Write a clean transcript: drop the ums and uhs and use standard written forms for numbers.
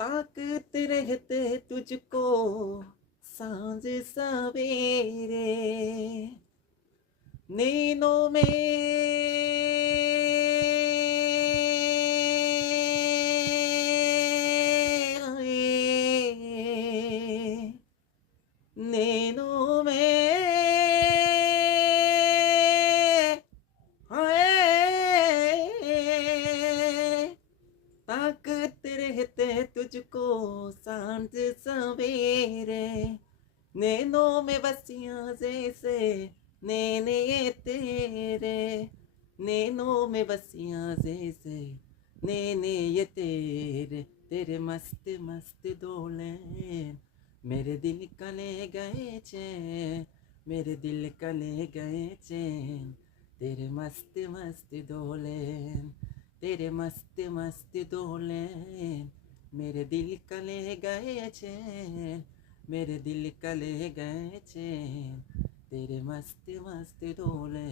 ताकते रहते तुझको सांझ सवेरे नैनों में नैनों में ताकते रहते तुझको सांझ सवेरे नैनों में बसियां जैसे नैने ये तेरे नैनों में बसियां जैसे नैने ये तेरे तेरे मस्त मस्त डोले मेरे दिल का ले गए चैन मेरे दिल का ले गए चैन तेरे मस्त मस्त डोले तेरे मस्त मस्त डोले मेरे दिल का ले गए चैन मेरे दिल का ले गए चैन तेरे मस्त मस्त डोले